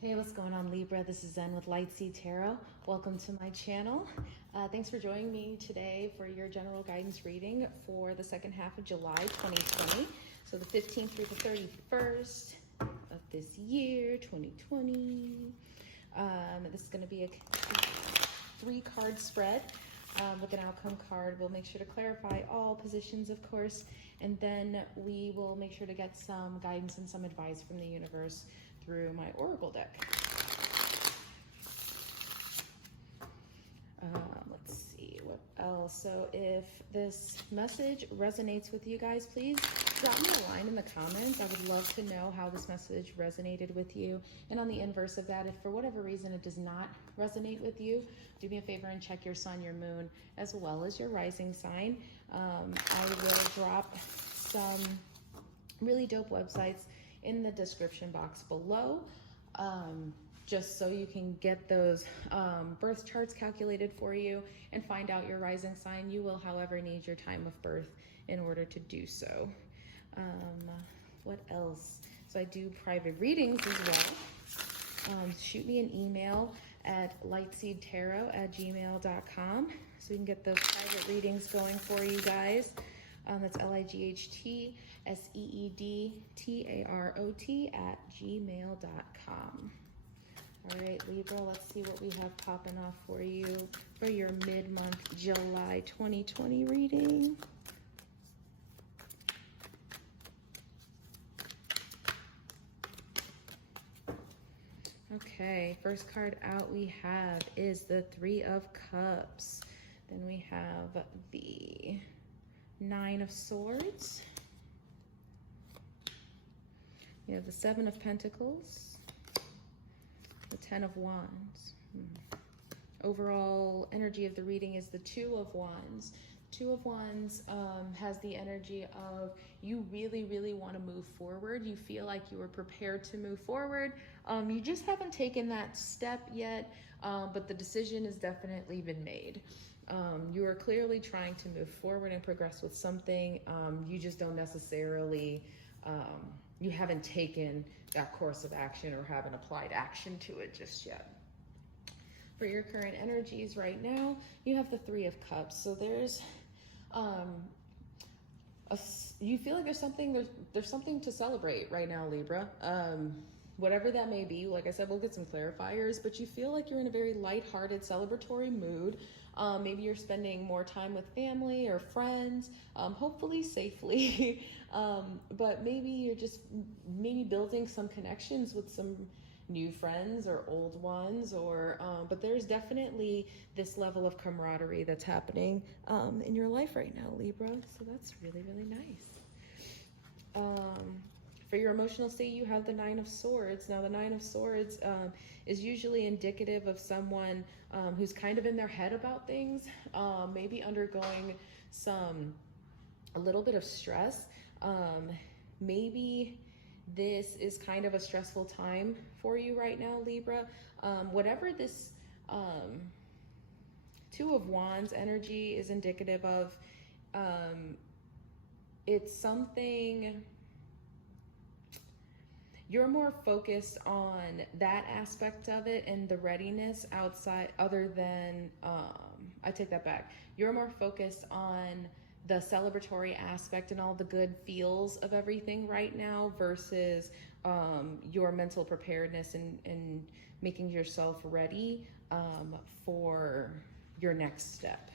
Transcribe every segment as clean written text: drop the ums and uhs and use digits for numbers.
Hey, what's going on, Libra? This is Zen with Lightseed Tarot. Welcome to my channel. Thanks for joining me today for your general guidance reading for the second half of July 2020. So the 15th through the 31st of this year, 2020. This is going to be a 3-card spread with an outcome card. We'll make sure to clarify all positions, of course, and then we will make sure to get some guidance and some advice from the universe through my oracle deck. Let's see what else. So if this message resonates with you guys, please drop me a line in the comments. I would love to know how this message resonated with you. And on the inverse of that, if for whatever reason it does not resonate with you, do me a favor and check your sun, your moon, as well as your rising sign. I will drop some really dope websites in the description box below, just so you can get those birth charts calculated for you and find out your rising sign. You will, however, need your time of birth in order to do so. What else? So I do private readings as well. Shoot me an email at lightseedtarot@gmail.com so we can get those private readings going for you guys. That's lightseedtarot@gmail.com. All right, Libra, let's see what we have popping off for you for your mid-month July 2020 reading. Okay, first card out we have is the 3 of Cups. Then we have the 9 of Swords. We have the 7 of Pentacles, the 10 of Wands. Overall energy of the reading is the 2 of Wands. 2 of Wands has the energy of you really want to move forward. You feel like you are prepared to move forward. You just haven't taken that step yet, but the decision has definitely been made. You are clearly trying to move forward and progress with something. You just don't necessarily, you haven't taken that course of action or haven't applied action to it just yet. For your current energies right now, you have the 3 of Cups. So there's, you feel like there's something to celebrate right now, Libra. Whatever that may be, like I said, we'll get some clarifiers, but you feel like you're in a very lighthearted, celebratory mood. Maybe you're spending more time with family or friends, hopefully safely. But maybe you're just building some connections with some new friends or old ones, or but there's definitely this level of camaraderie that's happening in your life right now, Libra. So that's really nice. For your emotional state, you have the 9 of Swords. Now, the 9 of Swords is usually indicative of someone who's kind of in their head about things, maybe undergoing a little bit of stress. Maybe this is kind of a stressful time for you right now, Libra. Whatever this 2 of Wands energy is indicative of, it's something you're more focused on, that aspect of it and the readiness outside, other than, I take that back. You're more focused on the celebratory aspect and all the good feels of everything right now versus your mental preparedness and making yourself ready for your next step.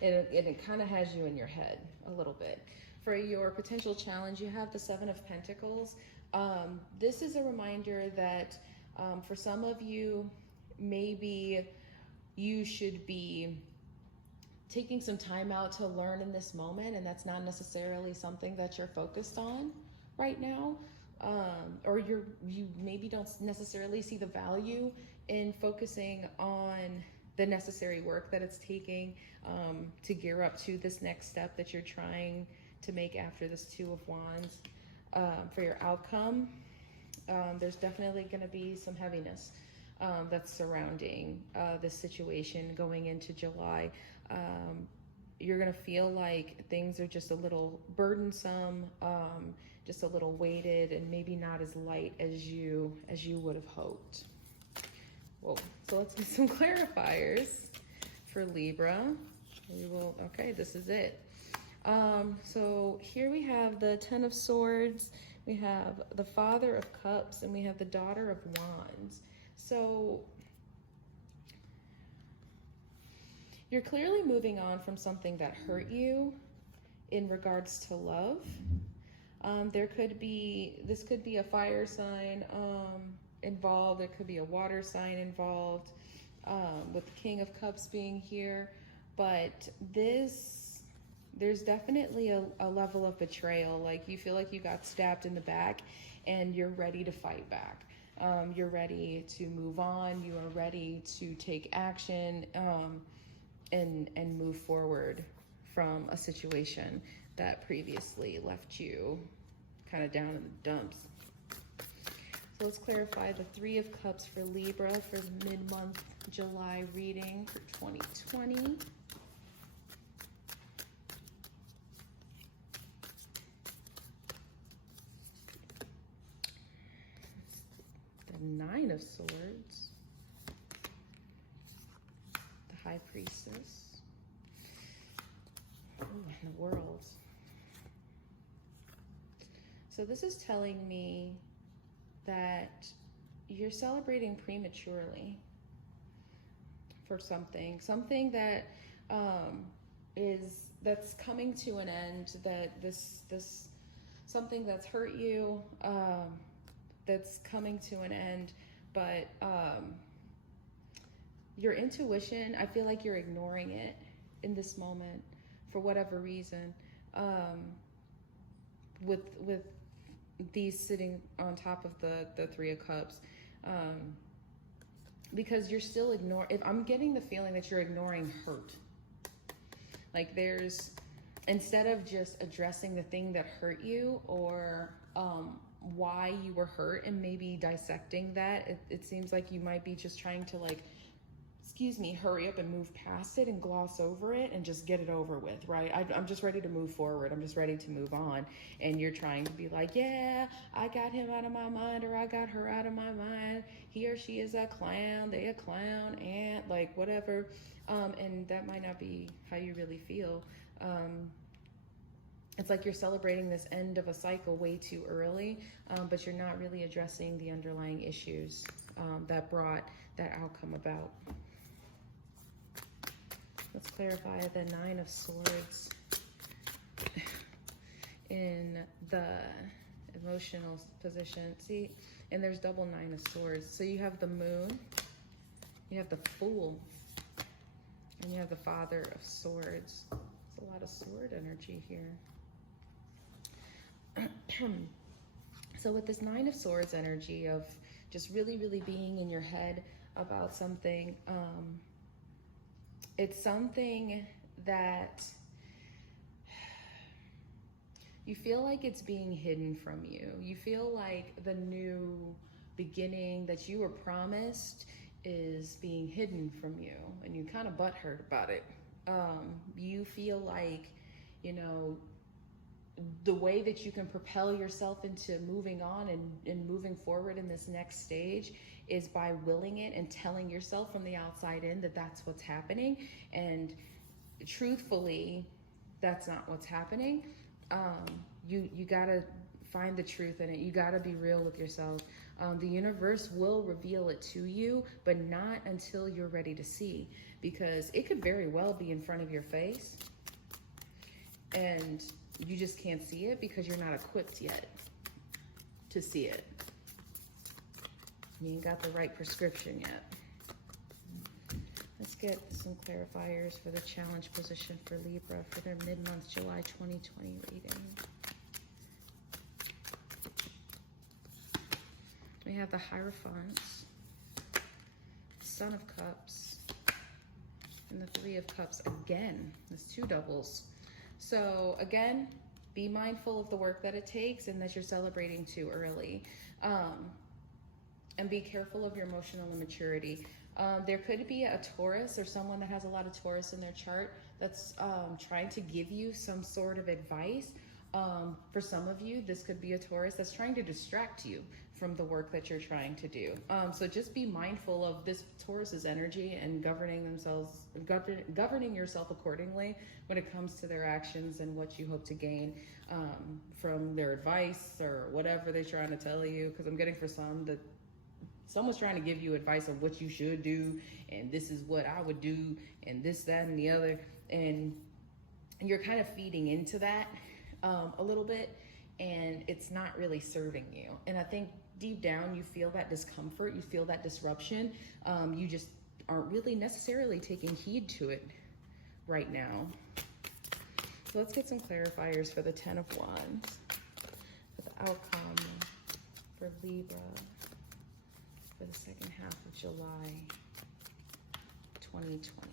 And it kind of has you in your head a little bit. For your potential challenge, you have the 7 of Pentacles. This is a reminder that for some of you, maybe you should be taking some time out to learn in this moment, and that's not necessarily something that you're focused on right now. Or you maybe don't necessarily see the value in focusing on the necessary work that it's taking to gear up to this next step that you're trying to make after this 2 of Wands. For your outcome, there's definitely going to be some heaviness that's surrounding this situation going into July. You're going to feel like things are just a little burdensome, just a little weighted and maybe not as light as you would have hoped. Whoa. So let's get some clarifiers for Libra. Okay, this is it. So here we have the Ten of Swords, we have the Father of Cups, and we have the Daughter of Wands. So you're clearly moving on from something that hurt you in regards to love. This could be a fire sign involved. It could be a water sign involved, with the King of Cups being here. But there's definitely a level of betrayal. Like you feel like you got stabbed in the back and you're ready to fight back. You're ready to move on. You are ready to take action, and move forward from a situation that previously left you kind of down in the dumps. So let's clarify the Three of Cups for Libra for the mid-month July reading for 2020. The Nine of Swords, the High Priestess, and the World. So this is telling me that you're celebrating prematurely for something that that's coming to an end, that this something that's hurt you, that's coming to an end, but your intuition, I feel like you're ignoring it in this moment for whatever reason, with these sitting on top of the Three of Cups, because you're still I'm getting the feeling that you're ignoring hurt. Like instead of just addressing the thing that hurt you, or why you were hurt, and maybe dissecting that, it seems like you might be just trying to, like, hurry up and move past it and gloss over it and just get it over with, right? I'm just ready to move forward. I'm just ready to move on. And you're trying to be like, yeah, I got him out of my mind, or I got her out of my mind. He or she is a clown. They a clown, and like whatever. And that might not be how you really feel. It's like you're celebrating this end of a cycle way too early, but you're not really addressing the underlying issues that brought that outcome about. Let's clarify the Nine of Swords in the emotional position. See, and there's double Nine of Swords. So you have the Moon, you have the Fool, and you have the Father of Swords. There's a lot of sword energy here. So with this Nine of Swords energy of just really, really being in your head about something, it's something that you feel like it's being hidden from you. You feel like the new beginning that you were promised is being hidden from you, and you kind of butthurt about it. You feel like, the way that you can propel yourself into moving on and moving forward in this next stage is by willing it and telling yourself from the outside in that that's what's happening. And truthfully, that's not what's happening. You gotta find the truth in it. You gotta be real with yourself. The universe will reveal it to you, but not until you're ready to see, because it could very well be in front of your face and you just can't see it because you're not equipped yet to see it. You ain't got the right prescription yet. Let's get some clarifiers for the challenge position for Libra for their mid-month July 2020 reading. We have the Hierophants, Son of Cups, and the Three of Cups again. There's two doubles. So again, be mindful of the work that it takes and that you're celebrating too early. And be careful of your emotional immaturity. There could be a Taurus or someone that has a lot of Taurus in their chart that's trying to give you some sort of advice For some of you, this could be a Taurus that's trying to distract you from the work that you're trying to do. So just be mindful of this Taurus's energy and governing yourself accordingly when it comes to their actions and what you hope to gain from their advice or whatever they're trying to tell you. Because I'm getting for some that someone's trying to give you advice of what you should do, and this is what I would do, and this, that, and the other, and you're kind of feeding into that a little bit, and it's not really serving you. And I think deep down you feel that discomfort, you feel that disruption. You just aren't really necessarily taking heed to it right now. So let's get some clarifiers for the 10 of Wands, for the outcome for Libra for the second half of July 2020.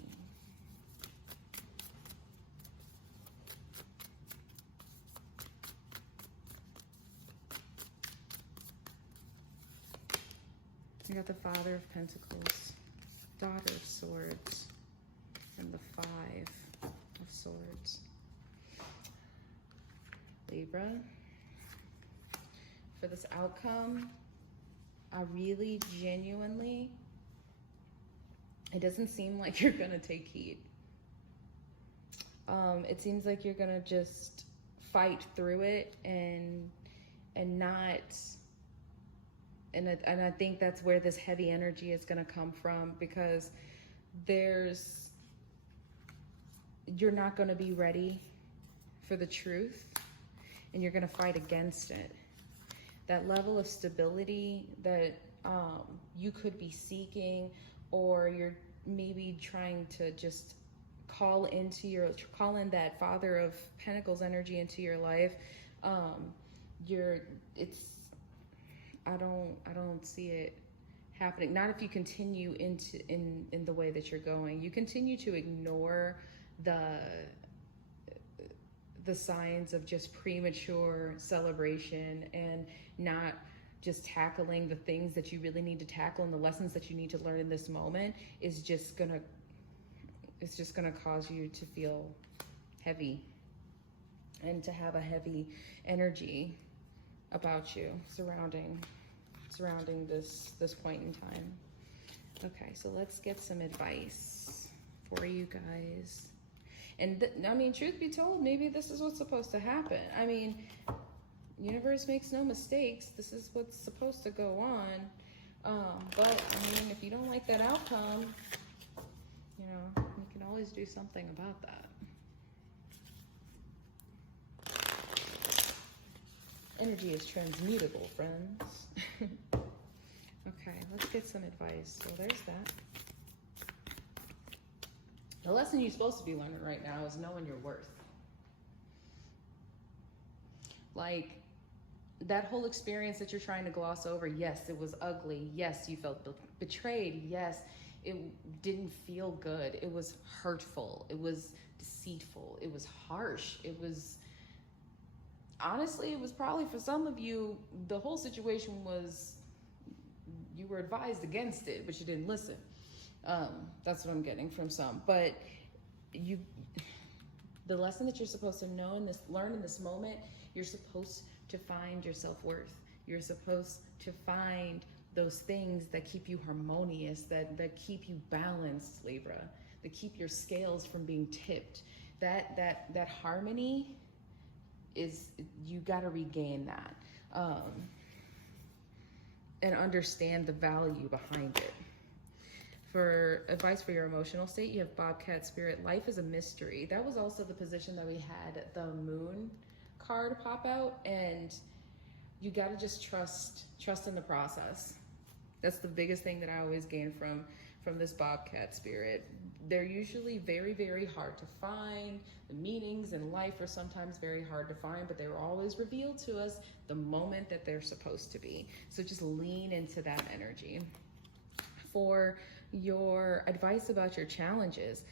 We got the Father of Pentacles, Daughter of Swords, and the 5 of Swords. Libra, for this outcome, I really genuinely, it doesn't seem like you're gonna take heed. It seems like you're gonna just fight through it and not. And I think that's where this heavy energy is going to come from, because you're not going to be ready for the truth, and you're going to fight against it. That level of stability that you could be seeking, or you're maybe trying to just call in that Father of Pentacles energy into your life. I don't see it happening. Not if you continue in the way that you're going. You continue to ignore the signs of just premature celebration and not just tackling the things that you really need to tackle, and the lessons that you need to learn in this moment is just gonna cause you to feel heavy and to have a heavy energy about you surrounding this point in time. Okay, so let's get some advice for you guys. And I mean, truth be told, maybe this is what's supposed to happen. I mean, universe makes no mistakes. This is what's supposed to go on. But I mean, if you don't like that outcome, you can always do something about that. Energy is transmutable, friends. Okay, let's get some advice. So there's that. The lesson you're supposed to be learning right now is knowing your worth. Like, that whole experience that you're trying to gloss over, yes, it was ugly. Yes, you felt betrayed. Yes, it didn't feel good. It was hurtful. It was deceitful. It was harsh. It was... Honestly, it was probably, for some of you, the whole situation was, you were advised against it, but you didn't listen. That's what I'm getting from some. But the lesson that you're supposed to learn in this moment, you're supposed to find your self-worth. You're supposed to find those things that keep you harmonious, that keep you balanced, Libra, that keep your scales from being tipped. That harmony is, you got to regain that and understand the value behind it. For advice for your emotional state, you have Bobcat Spirit. Life is a mystery. That was also the position that we had the Moon card pop out, and you got to just trust in the process. That's the biggest thing that I always gain from this Bobcat Spirit. They're usually very, very hard to find. The meanings in life are sometimes very hard to find, but they were always revealed to us the moment that they're supposed to be. So just lean into that energy. For your advice about your challenges,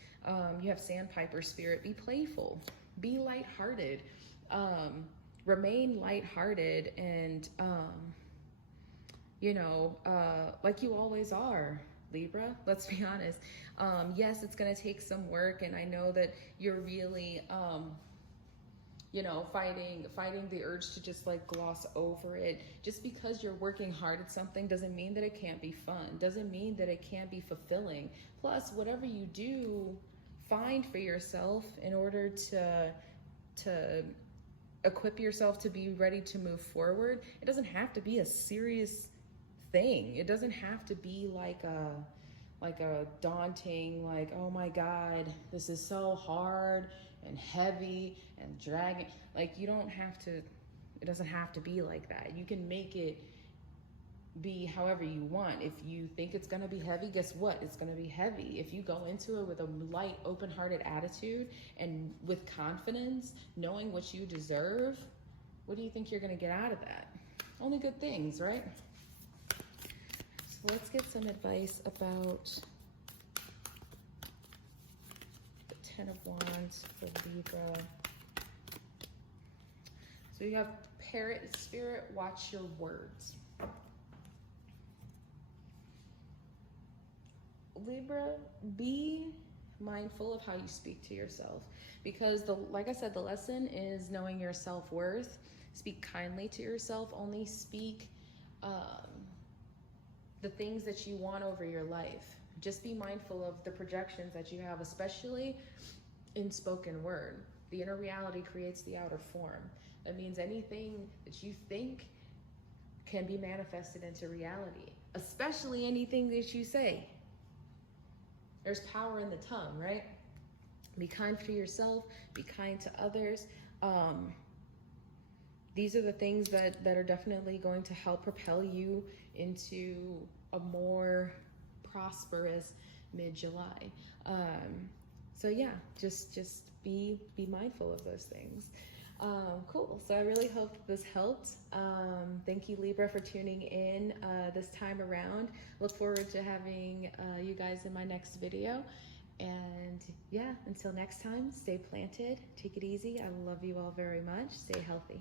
you have Sandpiper Spirit. Be playful, be lighthearted, remain lighthearted, and like you always are, Libra. Let's be honest. Yes, it's going to take some work, and I know that you're really you know, fighting the urge to just like gloss over it. Just because you're working hard at something doesn't mean that it can't be fun, doesn't mean that it can't be fulfilling. Plus, whatever you do find for yourself in order to equip yourself to be ready to move forward, it doesn't have to be a serious thing. It doesn't have to be like a daunting, like, oh my God, this is so hard and heavy and dragging. Like, you don't have to, it doesn't have to be like that. You can make it be however you want. If you think it's gonna be heavy, guess what? It's gonna be heavy. If you go into it with a light, open-hearted attitude and with confidence, knowing what you deserve, what do you think you're gonna get out of that? Only good things, right? So let's get some advice about the Ten of Wands for Libra. So you have Parrot Spirit, watch your words. Libra, be mindful of how you speak to yourself, because like I said, the lesson is knowing your self-worth. Speak kindly to yourself. Only speak the things that you want over your life. Just be mindful of the projections that you have, especially in spoken word. The inner reality creates the outer form. That means anything that you think can be manifested into reality, especially anything that you say. There's power in the tongue, right? Be kind to yourself, be kind to others. These are the things that are definitely going to help propel you into a more prosperous mid-July. So yeah, just be mindful of those things. Cool. So I really hope this helped. Thank you, Libra, for tuning in this time around. Look forward to having you guys in my next video. And yeah, until next time, stay planted, take it easy. I love you all very much. Stay healthy.